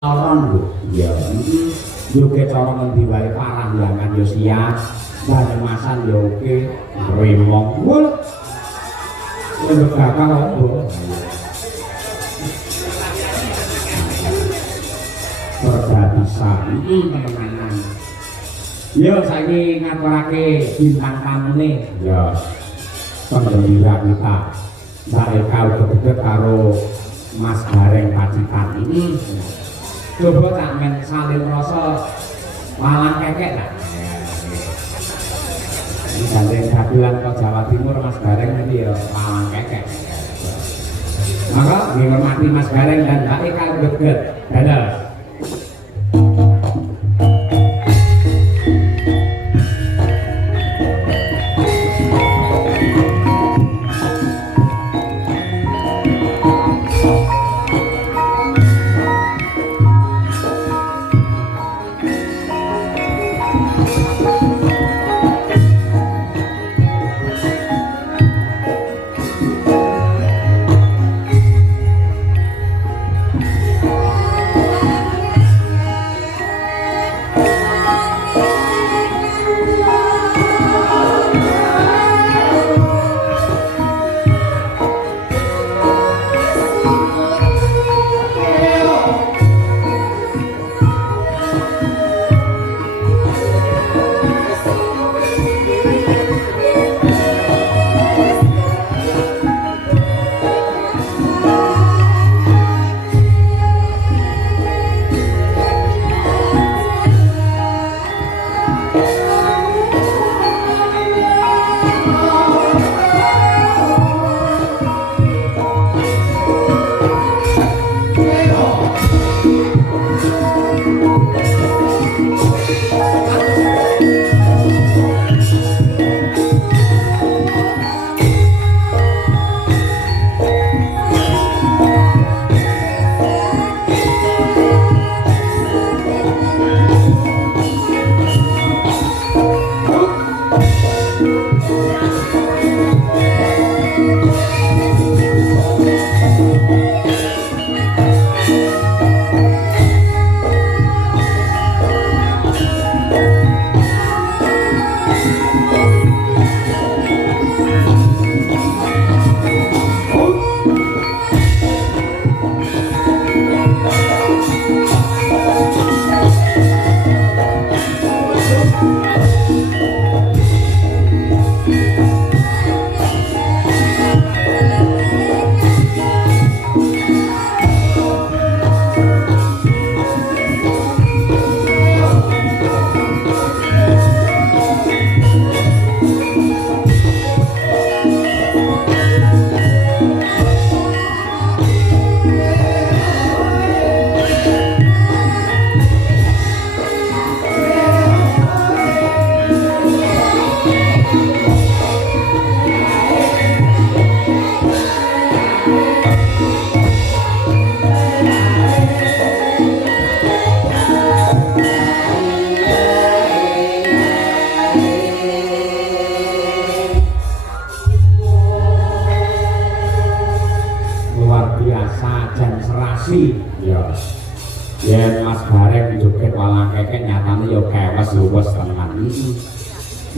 Orang lho, ya. Joget cara ngendi wae parangyangan yo siap. Banyemasan yo oke, remong. Wul. Wis bakal opo? Perdadisan, temenan. Yo saiki ngaturake bintang tamune. Ya. Penggembira kita. Mereka udah karo Mas Gareng Pacitan ini. Coba tak men saling rasa malang kekek tak? Ini Gareng Dagelan ke Jawa Timur Mas Gareng ini ya malang kekek. Maka dihormati Mas Gareng dan Mbak Eka Geget Dadal.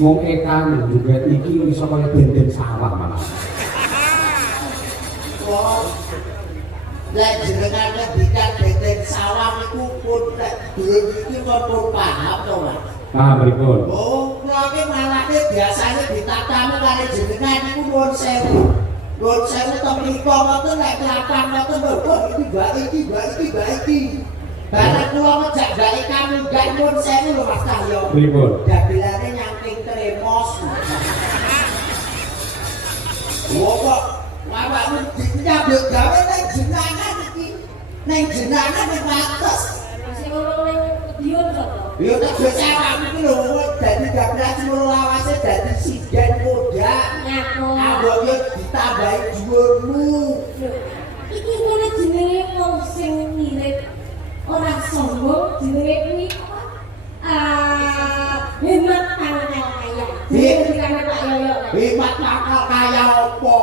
Wong Eka juga iki iso kaya dendeng sawah malah. Wong lek jenengane bikan dendeng sawah iku pun lek dulur iki pun paham to, Mas. Paham pripun? Oh, kula iki malake biasane ditatami karo jenengan iku nuwun sewu. Nuwun sewu to mriko ngoten lek kelakon ngoten lho, iki mbak iki. Bareng kula ngejak mbak kamu gak nuwun sewu lho Mas Cahyo. Pripun? Dagelane nyangking tremos. Wong kok awakmu nyambut gawe ning jenengan iki. Ning jenengan ning wates. Sing ngomong ning Madiun sapa? Ya tak bisa awakmu iki lho dadi dagelan seluruh lawase dadi sinden kodak. Ngaku. Ambok yo ditambahi dhuwurmu. Iki ngene jenenge wong sing mirip ora sombong jenenge kuwi hemat tangan kaya. Jenenge Pak Yoyo. Hemat bakal kaya opo?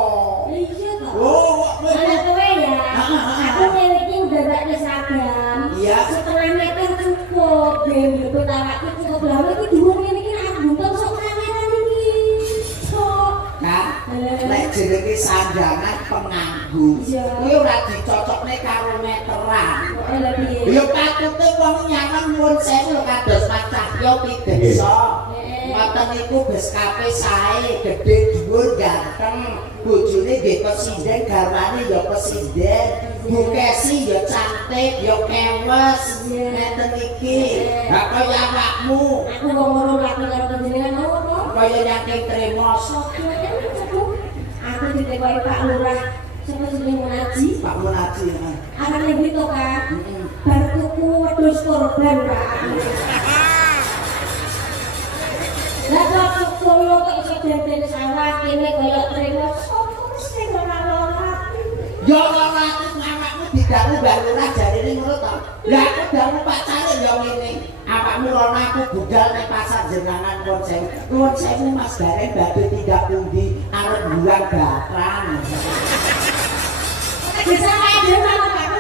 Iya toh. Oh, Ana kowe ya. Aku ngene iki udah gak seragam. iya. setengah meter cukup. Game lebih awakku cukup lama iki dhuwur ngene iki aku buntung sok kameran iki. Sok. Nah, lek jenenge sandangan penganggu. Kuwi ora dicocokne karo meteran. Lha piye? Ya patute wong nyaneng nuwun sewu lho kados Mas Cahyo ki desa. Ngoten niku bes kape sae, gedhe dhuwur ganteng. Bojone nggih presiden, garwane ya presiden. Bu Kesi ya cantik, ya kewes. Ngeten iki. Ha kaya awakmu. Aku wong ngono lagi karo panjenengan mau apa? Kaya yakin tremos. Aku ditekoki Pak Lurah. Sapa jenenge Munaji? Pak Munaji. Anak negeri to, Kak. Bar tuku wedhus korban, Pak. Lah kok koyo kok iso denden sawah kene koyo trimo sopo sing ora ora. Ya ora awakmu didawu Mbak Lurah jarine ngono to. Lah aku dawu pacare ya ngene. Awakmu rono aku budal ning pasar jenengan konsen. Nuwun sewu Mas Garen badhe tindak pundi arep buang batang. Bisa kaya dhewe karo karo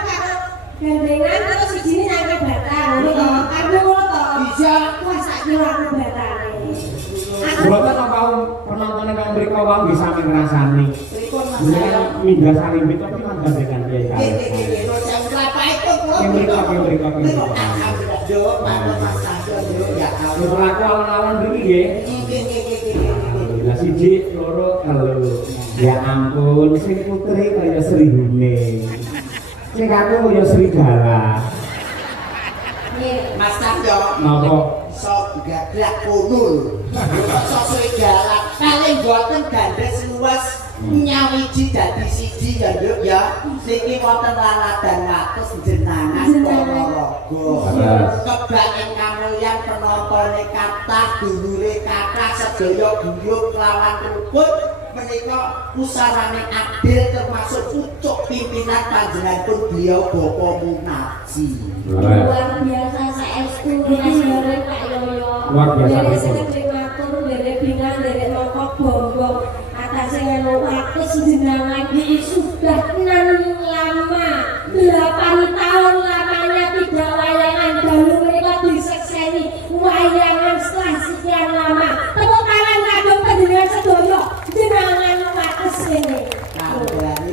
gandengan terus sijine nyangke batang. Ngono to. Aku ngono to. Bisa Wah saiki ora aku batange. Buatan apa penonton yang mereka wang bisa ngerasani. pripun Mas Mereka Garen? mindah saling itu tapi kan dengan dia. Nggih, nuwun sewu kelapa itu kula. Mereka. Yo, Mas Cahyo yo ya Allah. Berlaku lawan diri ya. Nggih. Lah siji loro telu. Ya ampun, sing putri kaya Srihune. Sing aku ya Srigala. Mas Cahyo. Napa? Sok gadak kunul. Sok serigala. Paling boten gandes luas nyawiji dadi siji ya Nduk ya. Niki wonten laladan wates jenengan Ponorogo. Kebak ingkang mulyan penontone kathah, dulure kathah sedaya guyub lawan rukun menika pusarane adil termasuk pucuk pimpinan panjenenganipun beliau Bapak Munaji. Luar biasa saestu Mas Garen Pak Yoyo. Luar biasa, Dari betul. sekretari matur, dari bingan, dari mongkok bombong atas yang waktu jenengan sudah 6 lama 8 tahun lamanya tidak wayangan dahulu mereka disekseni wayangan setelah sekian lama tepuk tangan kagum panjenengan sedoyo jenengan wates ini.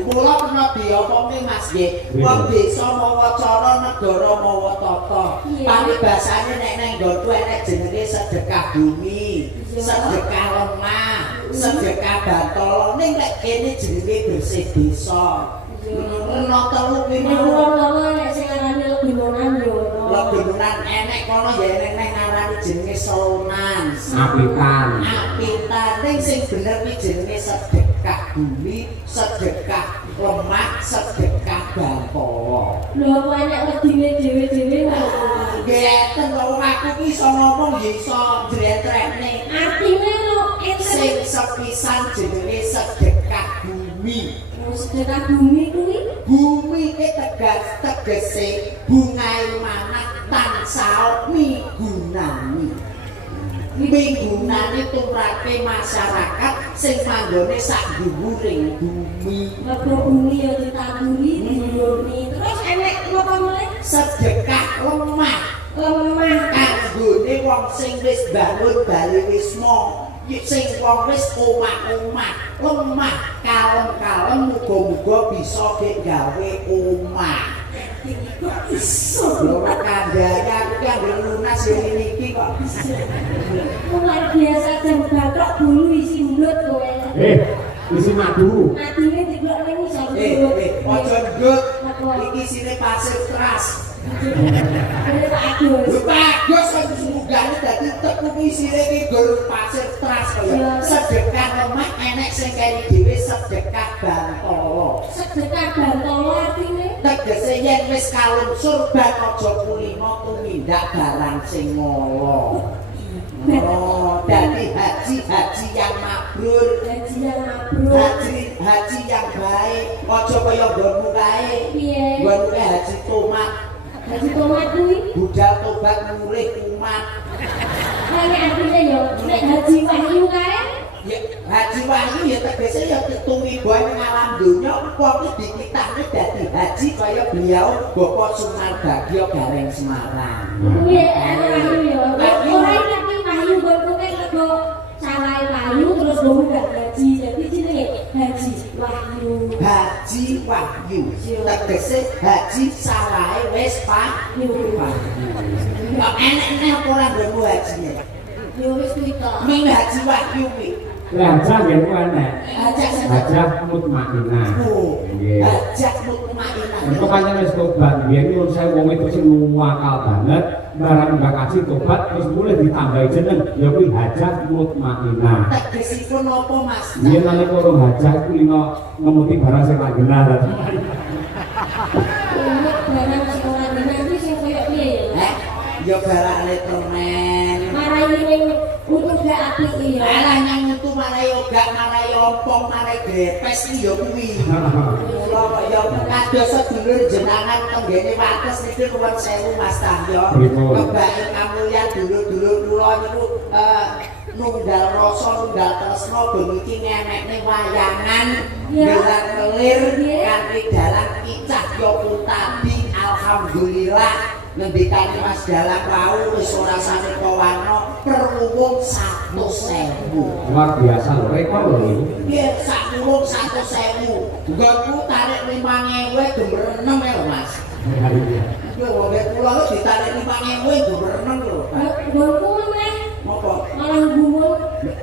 Kula kena diomongi Mas nggih. Wong desa mawa cara, negara mawa tata. Paribasane nek nang nggonku enek jenenge sedekah bumi, sedekah lemah, sedekah bantala. Ning nek kene jenenge bersih desa. Rena telu kuwi Loro-loro nek sing arane lebinonan yo. lebinonan enek kono ya enek nang ngarani jenenge selonan. Apitan. Apitan ning sing bener kuwi jenenge sedekah bumi, sedekah lemah, sedekah bantala. Lho kok enek wedine dhewe-dhewe Ngeten lho aku ki iso ngomong ya iso njretrekne. artine lho Sing sepisan jenenge sedekah bumi. sedekah bumi kuwi Bumi ki tegese bungae manah tansah migunani. Migunani tumrapé masyarakat sing manggone sak dhuwuring bumi. Mergo bumi ya ditaburi diuruni terus enek napa meneh Sedekah lemah lemah kanggone wong sing wis bangun bali wisma. Sing wong wis omah-omah lemah kalem-kalem muga-muga bisa gek gawe omah. iso Lho kandhane aku ki anggere lunas yo niki kok. luar biasa jam batrok bulu isi mulut kowe Isi madu. atine diblok ning iso Aja ndut. Iki sine pasir keras. Ini Pak Agus. Lho bagus kok sumugane dadi teku isine iki gor pasir keras kaya. Sedekah lemah enek sing kene dhewe sedekah bantala. Sedekah bantala artine Tegese yen wis kalungsur bak aja kulino tumindak barang sing ngolo. Oh, dadi haji yang mabrur, gaji yang mabrur. haji yang baik, aja kaya nggonmu kae. Piye? Nggonmu kae haji tomat, Gaji tomat kuwi budal tobat murih kumat. kaya artine yo nek haji wahyu kae Ya Haji Wahyu ya tegese ya tumiba ning alam donya wong iki dikitane dadi haji kaya beliau Bapak Sumarbagya Gareng Semarang. Iya, Wahyu ya. Ora ngerti Wahyu kok kok salah Wahyu terus gue gak haji. Jadi jenenge Haji Wahyu. Haji Wahyu. Tegese haji salahe wis Wahyu. Kok enek-enek apa ora nggo hajine? Yo wis kuwi to. Ming Haji Wahyu kuwi. Hajah nggih enek. Hajah mutmainah. Oh, Nggih. hajah mutmainah. Untuk pancen wis tobat biyen nyuwun saya wong itu sing nuwakal banget, barang mbak kasih tobat terus mulai ditambahi jeneng ya kuwi hajah mutmainah. Tegesipun apa Mas? Biyen nalika urung hajah iku lino ngemuti barang sing ora genah. Barang sing ora genah iki sing koyo piye ya? Ya barang elektronik. Marai ning untuk gak apik ya. Alah nyang metu marai yoga, marai ompong, marai grepes iki ya kuwi. Kula kok ya kados sedulur jenengan tenggene wates niki nuwun sewu Mas Tahyo. Kebake kamulyan dulur-dulur kula niku nunggal rasa, nunggal tresna beniki ngenekne wayangan gelar kelir kanthi dalan kicah ya tadi alhamdulillah. Ngendikane Mas Dalang wau wis ora sane kawana perwung 100.000. Luar biasa lho, rekor lho iki. Nggih, sak perwung 100.000. Nggonku tarik 5.000 gemer 6 lho Mas. Yo wong kula lho ditarik 5.000 gemer 6 lho. Nggonku meneh Napa? malah gumun.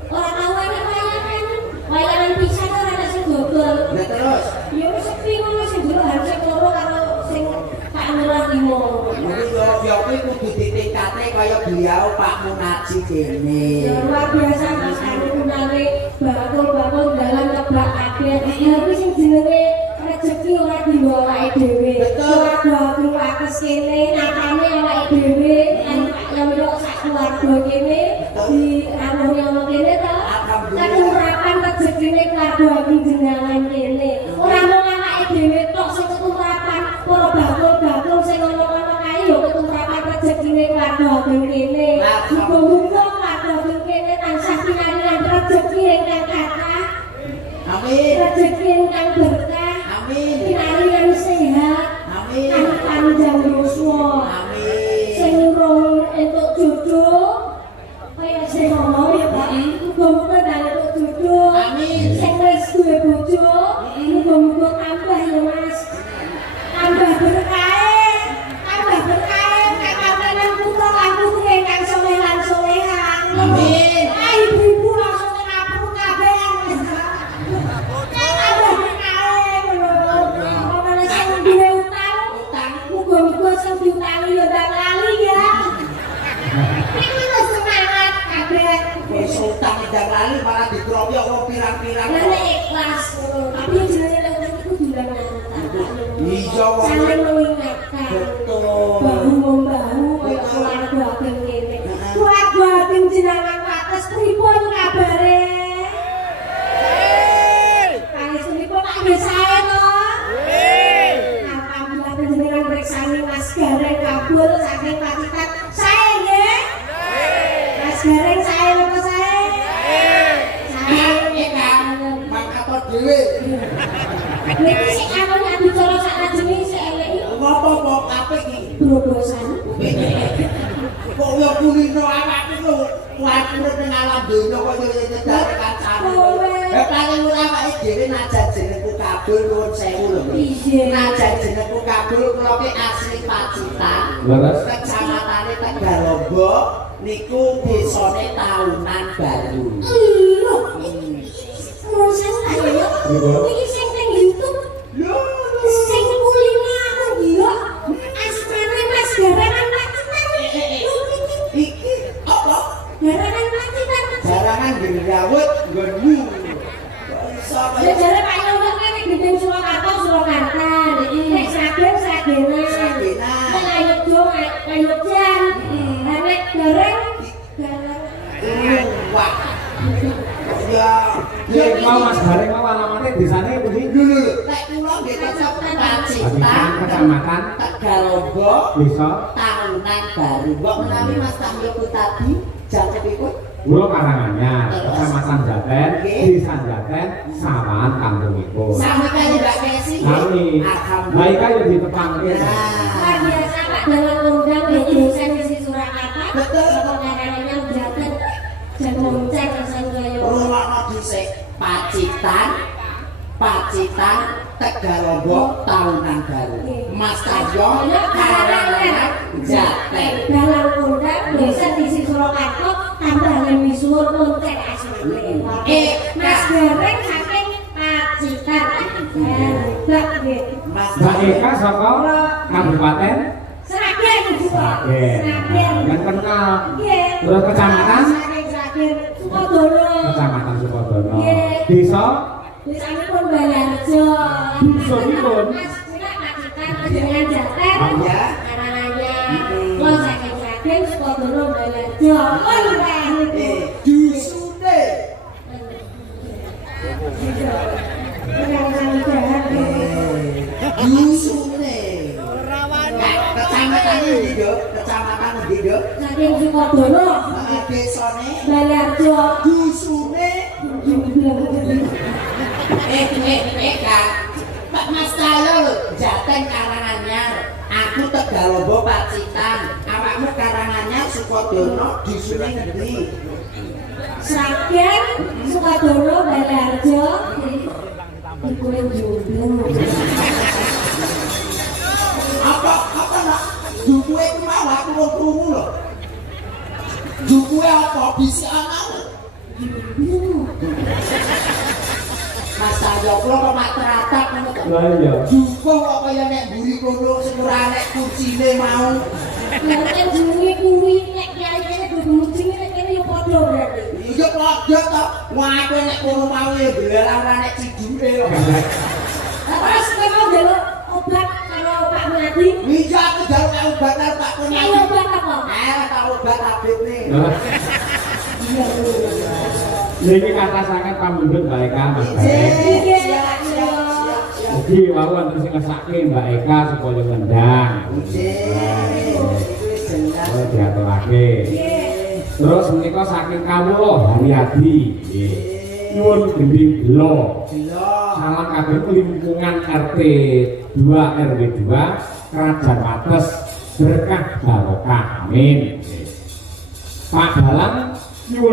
Ora tau ana wayangan. Wayangan pisan ora ana sing dodol. Lah terus Ya wis sepi ngono sing jero harus loro karo sing tak nurah limo. ya kuwi kudu ditingkatne kaya beliau Pak Munaji kene. Ya luar biasa Mas Ari menare bakul-bakul dalam kebak kabeh. Ya kuwi sing jenenge rezeki ora dienggo awake dhewe. Ora bakul akes kene nakane awake dhewe yang yo sak keluarga kene di amune ono kene to. Ketumrapan rezekine keluarga jenengan kene. Ora mung awake dhewe tok sing ketumrapan, para bakul-bakul sing ono-ono kae yo ketumrapan rezekine keluarga kene. Muga-muga keluarga kene tansah pinaringan rezeki ingkang kathah. Amin. Rezeki ingkang berkah. Amin. Pinaringan sehat. Amin. Kang panjang yuswa. Amin. Sing urung entuk jodoh kaya sing ngomong ya Pak. Muga-muga dalem entuk jodoh. Amin. Sing wis duwe bojo, muga-muga tambah ya Mas. Tambah berkah. Tambah berkah kakawanan putra lan putri ingkang saleh lan solehan. Amin. Ibu-ibu langsung ngapur kabeh. Tambah berkah ngono. Pokoknya sing duwe utang, muga-muga sing diutangi ya ndak lali ya. Iki wis semangat kabeh. Wis utang ndang lali malah dikroyok wong pirang-pirang. Lan ikhlas ngono. Tapi jenenge lek utang iku dulang Iya wong. saling mengingatkan. Betul. Bahu membahu kaya keluarga ageng kene. Keluarga ageng jenengan wates pripun kabare? Panjenengan tak sae to? Alhamdulillah panjenengan periksani Mas Gareng kabul saking Pacitan. Sae nggih? Mas Gareng sae napa sae? Sae kan. Mangkat dhewe. Niki sik anu nek bicara sak ajenge sik elek iki Ngopo kok kabeh iki? brobosan. Kok yo kulino awake lho. Kuat urip ning alam donya kok yo nyedar kancane. Paling ora awake dhewe najan jenengku kabul nuwun sewu lho. Iya. Najan jenengku kabul kula ki asli Pacitan. Leres. Kecamatane Tegalombo niku desane Taunan Baru. Iya. Urusan ayo. Iki sing ning YouTube Lho, sing kulino aku gila. Asmane Mas Garangan Pacitan. iki apa? Garangan Pacitan. Jarangan gendawut nggonmu. Kok iso Ya jare Pak Yono kene gendeng Surakarta Surakarta. Nek Sragen Sragenan. Sragenan. Nek Ayodjo Ayodjan. Nek Gareng Gareng. Wah. Ya, Nek mau Mas Gareng mau alamate desane pundi? dulu. Nek kula nggih tetep Pacitan, Kecamatan Tegalombo, Desa Taunan Baru. Mbok menawi Mas Tahyo tadi jangkepipun Pulau Karanganyar, Kecamatan Jaten, Desa Jaten, Sawan kampungipun. Sami kali Mbak Kesi. Sami. Baik ayo ditepang. Luar biasa Pak dalam undang di dosen di Surakarta. Betul. Bapak Karanganyar Jaten Jagonceng Sanjaya. Rumono dhisik Pacitan, Tegalombo tahunan baru. Mas Karyo Karanganyar Jaten. Dalam undang dosen di Surakarta tambah misuwur lonceng asmane. Mas Gareng saking Pacitan. Hebat nggih. Mbak Eka saka Kabupaten Sragen Ibu. Sragen. Yang kenal. Nggih. Terus kecamatan Saking Sragen Sukodono. Kecamatan Sukodono. Nggih. Desa Desanipun Balarjo. Dusunipun? Mas Cina Pacitan dengan Jaten. Ya. Karanganyar. Kalau saking Sragen Sukodono Balarjo. Dusune. Dusune. Kecamatan iki yo, kecamatan iki yo. Saking Sukodono Desane Balarjo. dusune. Kak. Pak Mas Cahyo lho, Jaten Karanganyar. Aku Tegalombo Pacitan. Awakmu Karanganyar Sukodono dusune ngendi? Sragen Sukodono Balarjo. Iku jomblo. Apa nak dukuwe ku mau aku wong krungu lho. Dukuwe apa bisi anakmu? Mas Cahyo kula kok mak teratap ngono to. Lah iya. Dukuh kok kaya nek mburi kono sing ora nek kursine mau. Nek jenenge kuwi nek kiai-kiai do mucing nek kene yo padha berarti. Iya padha to. Wah kowe nek kono mau ya belar ora nek ciduke lho. Terus kowe mau njaluk obat karo Pak Melati? Iya aku jaluk obat karo Pak Kun. Ayo obat apa? Tak obat tabletne. Iya. Niki kata sangat pamundhut Mbak Eka Mas Baik. Iki Jadi wau wonten sing ngesake Mbak Eka supaya ngendang. Oh diaturake. Terus menika saking kawula Haryadi. Nggih. Nyuwun gending belo. Salam kabeh lingkungan RT 2 RW 2 Kerajaan Wates berkah barokah. Amin. Pak Dalang